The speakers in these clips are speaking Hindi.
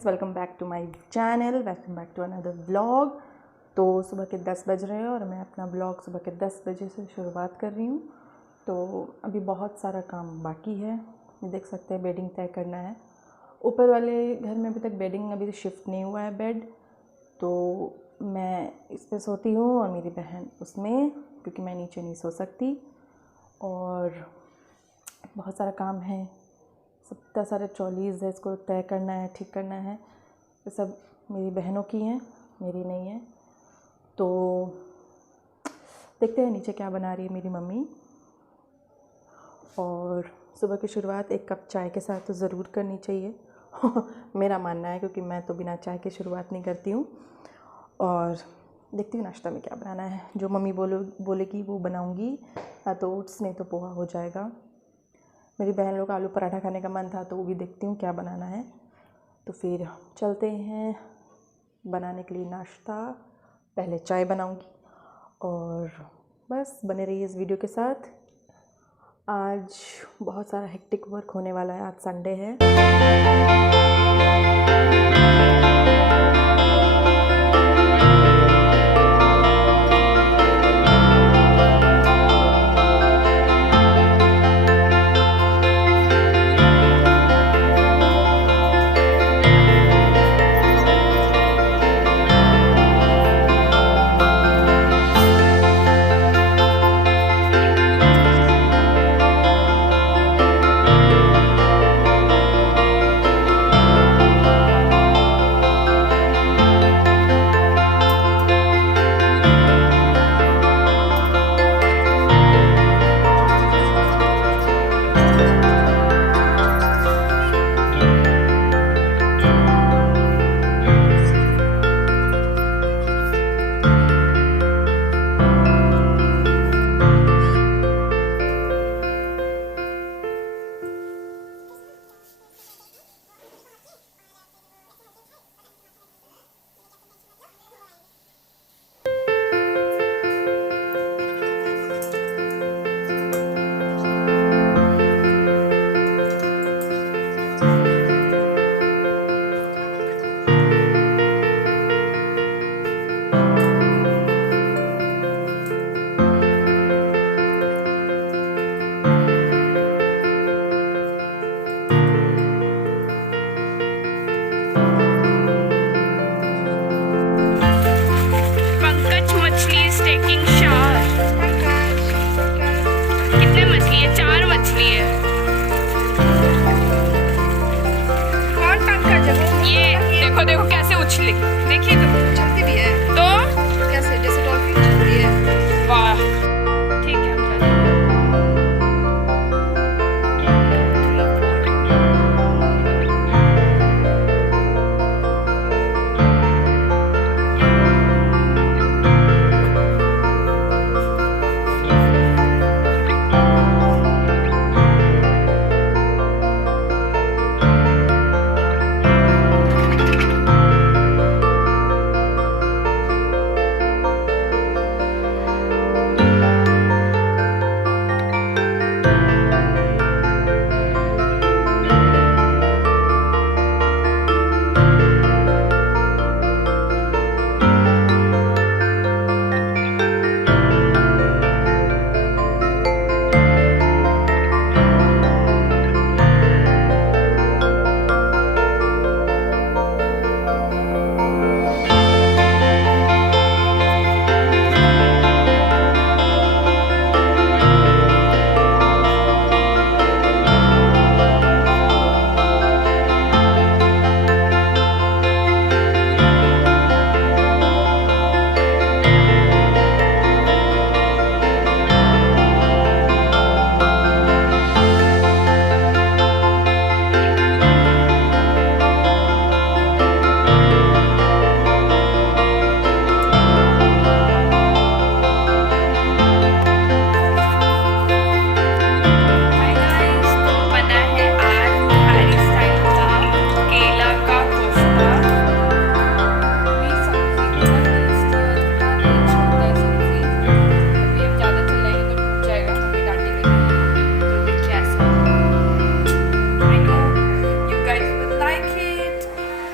Friends, welcome back to my channel, welcome back to another vlog. तो सुबह के 10 बज रहे हैं और मैं अपना व्लॉग सुबह के 10 बजे से शुरुआत कर रही हूँ। तो अभी बहुत सारा काम बाकी है। ये देख सकते हैं, बेडिंग तय करना है। ऊपर वाले घर में अभी तक बेडिंग अभी शिफ्ट नहीं हुआ है बेड, तो मैं इस पर सोती हूँ और मेरी बहन उसमें, क्योंकि मैं नीचे नहीं सो सकती। और बहुत सारा काम है, इतना सारे ट्रॉलीज़ है, इसको तय करना है, ठीक करना है। ये सब मेरी बहनों की हैं, मेरी नहीं है। तो देखते हैं नीचे क्या बना रही है मेरी मम्मी। और सुबह की शुरुआत एक कप चाय के साथ तो ज़रूर करनी चाहिए मेरा मानना है, क्योंकि मैं तो बिना चाय के शुरुआत नहीं करती हूँ। और देखती हूँ नाश्ता में क्या बनाना है। जो मम्मी बोलेगी वो बनाऊँगी, या तो ओट्स नहीं तो पोहा हो जाएगा। मेरी बहन लोग आलू पराठा खाने का मन था, तो वो भी देखती हूँ क्या बनाना है। तो फिर चलते हैं बनाने के लिए नाश्ता। पहले चाय बनाऊँगी और बस बने रहिए इस वीडियो के साथ। आज बहुत सारा हेक्टिक वर्क होने वाला है, आज संडे है। देखो कैसे उछली, देखिए तो चलती भी है। तो कैसे, जैसे डॉल्फिन चल रही है। वाह, ठीक है।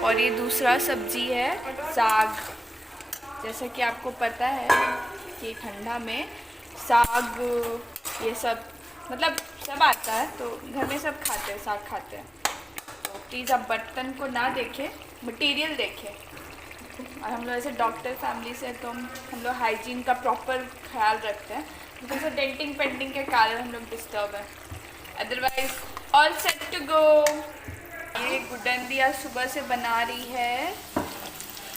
और ये दूसरा सब्जी है साग। जैसा कि आपको पता है कि ठंडा में साग ये सब मतलब सब आता है, तो घर में सब खाते हैं, साग खाते हैं। तो प्लीज़ आप बर्तन को ना देखें, मटेरियल देखें। और हम लोग ऐसे डॉक्टर फैमिली से, तो हम लोग हाइजीन का प्रॉपर ख्याल रखते हैं, बिकॉज ऑफ डेंटिंग पेंटिंग के कारण हम लोग डिस्टर्ब हैं। Otherwise all set to go. ये गुडंदिया सुबह से बना रही है।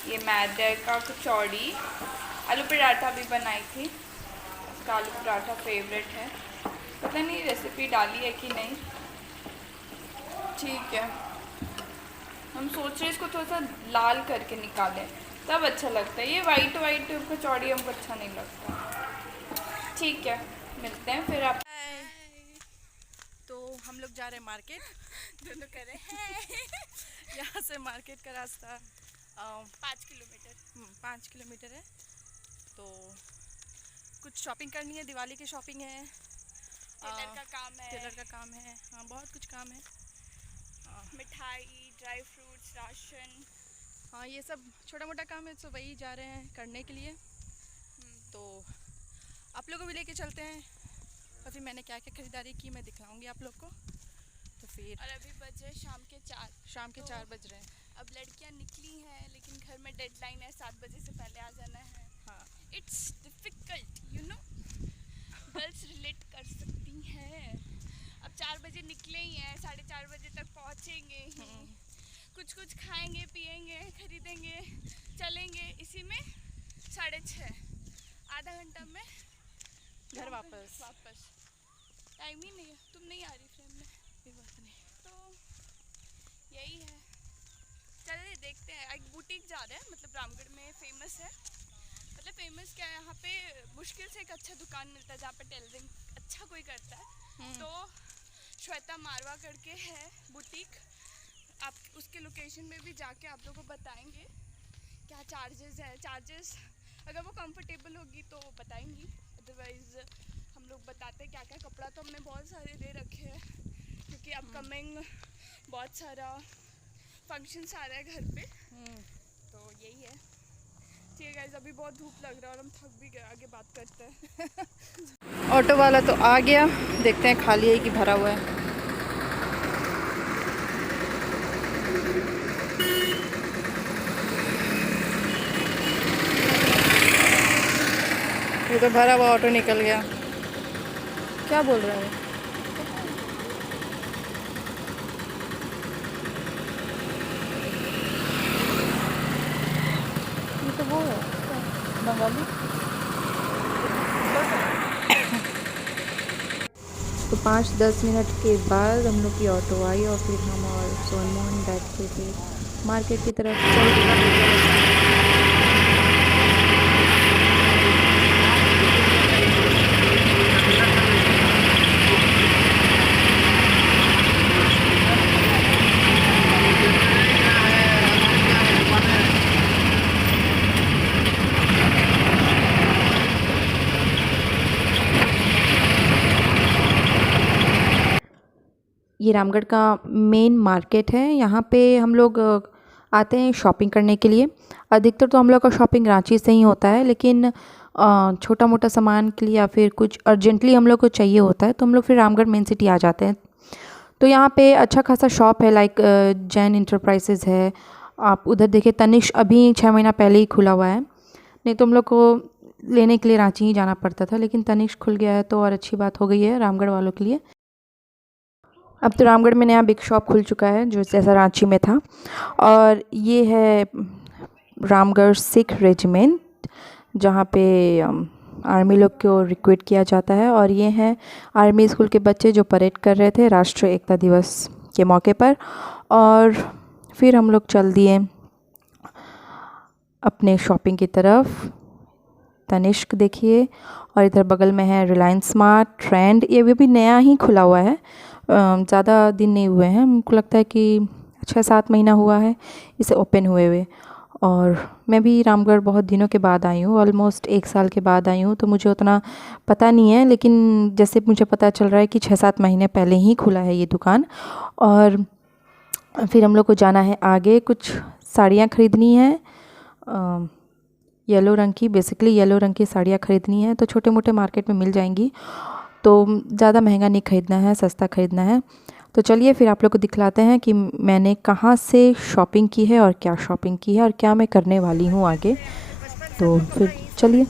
ये मैदे का कचौड़ी, आलू पराठा भी बनाई थी। इसका आलू पराठा फेवरेट है। पता नहीं रेसिपी डाली है कि नहीं। ठीक है, हम सोच रहे हैं इसको थोड़ा सा लाल करके निकालें, तब अच्छा लगता है। ये वाइट वाइट कचौड़ी हमको अच्छा नहीं लगता। ठीक है, मिलते हैं फिर आप। तो हम लोग जा रहे हैं मार्केट, दोनों कर रहे हैं। यहाँ से मार्केट का रास्ता 5 किलोमीटर है। तो कुछ शॉपिंग करनी है, दिवाली की शॉपिंग है, टेलर का काम है, हाँ बहुत कुछ काम है। मिठाई, ड्राई फ्रूट्स, राशन, हाँ ये सब छोटा मोटा काम है, तो वही जा रहे हैं करने के लिए। तो आप लोगों को भी लेके चलते हैं, और फिर मैंने क्या क्या ख़रीदारी की मैं दिखाऊंगी आप लोग को। तो फिर और अभी बज रहे शाम के 4 बज रहे हैं। अब लड़कियां निकली हैं, लेकिन घर में डेडलाइन है, 7 बजे से पहले आ जाना है। हाँ it's difficult, you know, girls relate कर सकती हैं। अब 4 बजे निकले ही हैं, 4:30 बजे तक पहुँचेंगे ही। कुछ खाएंगे, पिएंगे, खरीदेंगे, चलेंगे, इसी में 6:30, आधा घंटा में घर वापस। टाइम ही नहीं है। तुम नहीं आ रही फ्रेंड में, कोई बात नहीं। तो यही है, चलिए देखते हैं। एक बुटीक जा रहे हैं, मतलब रामगढ़ में फेमस है। मतलब फेमस क्या है, यहाँ पे मुश्किल से एक अच्छा दुकान मिलता है जहाँ पे टेलरिंग अच्छा कोई करता है। तो श्वेता मारवा करके है बुटीक। आप उसके लोकेशन में भी जाके आप लोगों को बताएंगे क्या चार्जेस है। चार्जेस अगर वो कंफर्टेबल होगी तो बताएंगी, अदरवाइज़ हम लोग बताते हैं क्या क्या। कपड़ा तो हमने बहुत सारे ले रखे हैं, क्योंकि अपकमिंग बहुत सारा फंक्शंस आ रहा है घर पे। तो यही है। ठीक है गाइस, अभी बहुत धूप लग रहा है और हम थक भी गए। आगे बात करते हैं। ऑटो वाला तो आ गया, देखते हैं खाली है कि भरा हुआ है। ये तो भरा हुआ ऑटो निकल गया। क्या बोल रहा है? ये तो वो है बंगाली। तो 5-10 मिनट के बाद हम लोग की ऑटो आई, और फिर हम और सोनमोहन बैठ के फिर मार्केट की तरफ चल दिए। ये रामगढ़ का मेन मार्केट है। यहाँ पे हम लोग आते हैं शॉपिंग करने के लिए। अधिकतर तो हम लोग का शॉपिंग रांची से ही होता है, लेकिन छोटा मोटा सामान के लिए या फिर कुछ अर्जेंटली हम लोग को चाहिए होता है तो हम लोग फिर रामगढ़ मेन सिटी आ जाते हैं। तो यहाँ पे अच्छा खासा शॉप है, लाइक जैन इंटरप्राइजेज़ है। आप उधर देखिए, तनिष्क अभी 6 महीना पहले ही खुला हुआ है, नहीं तो हम लोग को लेने के लिए रांची ही जाना पड़ता था, लेकिन तनिष्क खुल गया है तो और अच्छी बात हो गई है रामगढ़ वालों के लिए। अब तो रामगढ़ में नया बिग शॉप खुल चुका है, जो जैसा रांची में था। और ये है रामगढ़ सिख रेजिमेंट, जहाँ पे आर्मी लोग को रिक्रूट किया जाता है। और ये हैं आर्मी स्कूल के बच्चे जो परेड कर रहे थे राष्ट्रीय एकता दिवस के मौके पर। और फिर हम लोग चल दिए अपने शॉपिंग की तरफ। तनिष्क देखिए, और इधर बगल में है रिलायंस स्मार्ट, ट्रेंड। ये भी नया ही खुला हुआ है, ज़्यादा दिन नहीं हुए हैं, हमको लगता है कि 6-7 महीना हुआ है इसे ओपन हुए हुए। और मैं भी रामगढ़ बहुत दिनों के बाद आई हूँ, ऑलमोस्ट 1 साल के बाद आई हूँ, तो मुझे उतना पता नहीं है, लेकिन जैसे मुझे पता चल रहा है कि 6-7 महीने पहले ही खुला है ये दुकान। और फिर हम लोग को जाना है आगे, कुछ साड़ियाँ ख़रीदनी है येलो रंग की, बेसिकली येलो रंग की साड़ियाँ ख़रीदनी है तो छोटे मोटे मार्केट में मिल जाएंगी, तो ज़्यादा महंगा नहीं ख़रीदना है, सस्ता ख़रीदना है। तो चलिए फिर आप लोग को दिखलाते हैं कि मैंने कहाँ से शॉपिंग की है और क्या शॉपिंग की है और क्या मैं करने वाली हूँ आगे। तो फिर चलिए।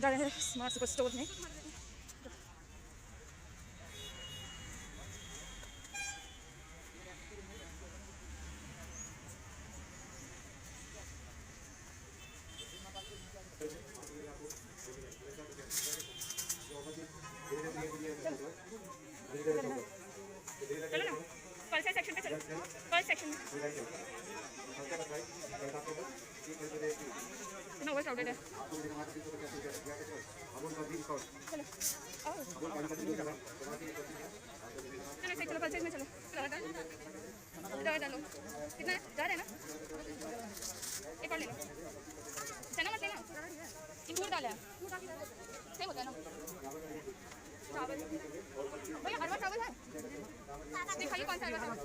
लोग जा रहे हैं स्मार्ट सुपर स्टोर में। चलो ना पल्सर सेक्शन पे चलो, पल्स सेक्शन में ना वो क्राउडेड है। चलो चलो चलो पल्सर में चलो, दवा डालो। कितना जा रहे हैं ना, एक और ले लो। चना मत लेना, इंगूर डाला है, सही होता है ना। चावल भैया, अरवा चावल है, दिखाइए कौन सा अरवा चावल।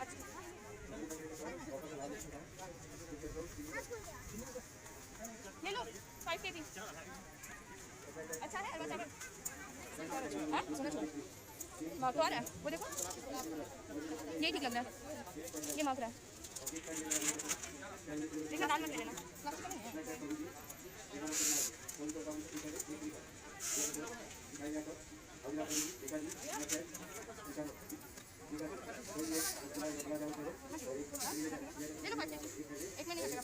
अच्छा ले लो 5 kg। अच्छा है अरवा चावल। हाँ माफ रहा है वो, देखो ये ठीक लग रहा है, ये माफ रहा है। देखना दाल मत ले लेना, एक मिनट लगेगा।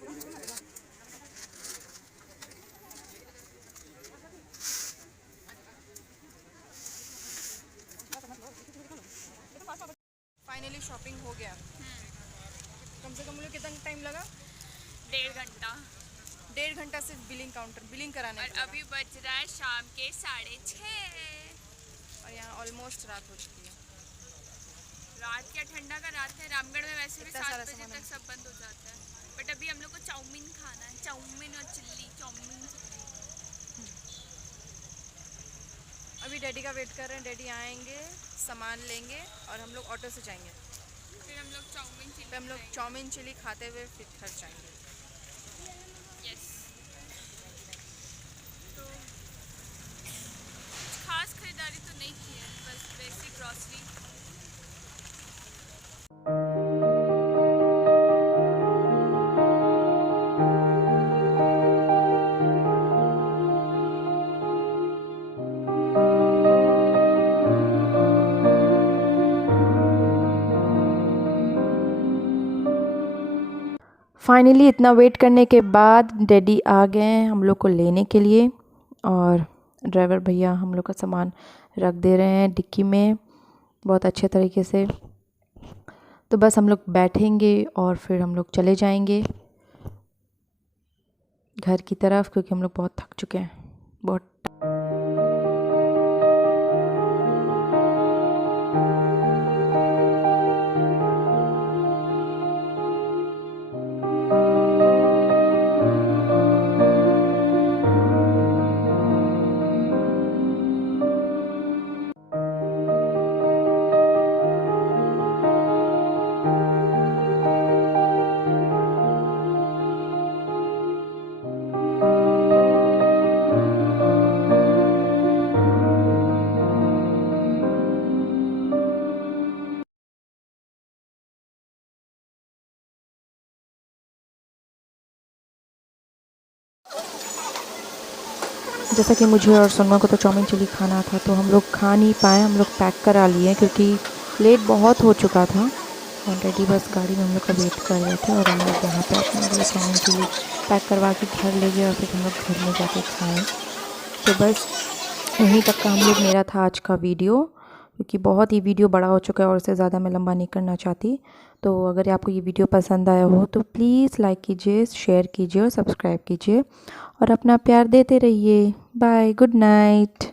फाइनली शॉपिंग हो गया। कम से कम मुझे कितना टाइम लगा? 1.5 घंटा। 1.5 घंटा सिर्फ बिलिंग काउंटर बिलिंग कराने और अभी बज रहा है शाम के 6:30 और यहाँ ऑलमोस्ट रात हो चुकी है। रात क्या, ठंडा का रात है। रामगढ़ में वैसे भी इतना 7 सारा बजे सामान तक सब बंद हो जाता है। बट अभी हम लोग को चाउमीन खाना है, चाउमीन और चिल्ली, चाउमीन चिल्ली। अभी डैडी का वेट कर रहे हैं, डैडी आएंगे, सामान लेंगे और हम लोग ऑटो से जाएंगे। फिर हम लोग चाउमीन चिल्ली, फिर हम लोग चाउमीन चिली खाते हुए फिर घर जाएंगे। यस। तो खास खरीदारी तो नहीं की है, बस बेसिक ग्रॉसरी। फाइनली इतना वेट करने के बाद डैडी आ गए हैं हम लोग को लेने के लिए और ड्राइवर भैया हम लोग का सामान रख दे रहे हैं डिक्की में बहुत अच्छे तरीके से। तो बस हम लोग बैठेंगे और फिर हम लोग चले जाएंगे घर की तरफ, क्योंकि हम लोग बहुत थक चुके हैं बहुत। जैसा कि मुझे और सनमा को तो चाउमीन चिली खाना था, तो हम लोग खा नहीं पाए, हम लोग पैक करा लिए क्योंकि लेट बहुत हो चुका था। और डैडी बस गाड़ी में हम लोग का वेट कर रहे थे और हम लोग यहाँ पे अपने लिए चाउमीन चिली पैक करवा के घर ले गए और फिर हम लोग घर में जाके खाएँ। तो बस यहीं तक का हम लोग मेरा था आज का वीडियो, क्योंकि बहुत ही वीडियो बड़ा हो चुका है और उससे ज़्यादा मैं लंबा नहीं करना चाहती। तो अगर आपको ये वीडियो पसंद आया हो तो प्लीज़ लाइक कीजिए, शेयर कीजिए और सब्सक्राइब कीजिए और अपना प्यार देते रहिए। Bye, good night.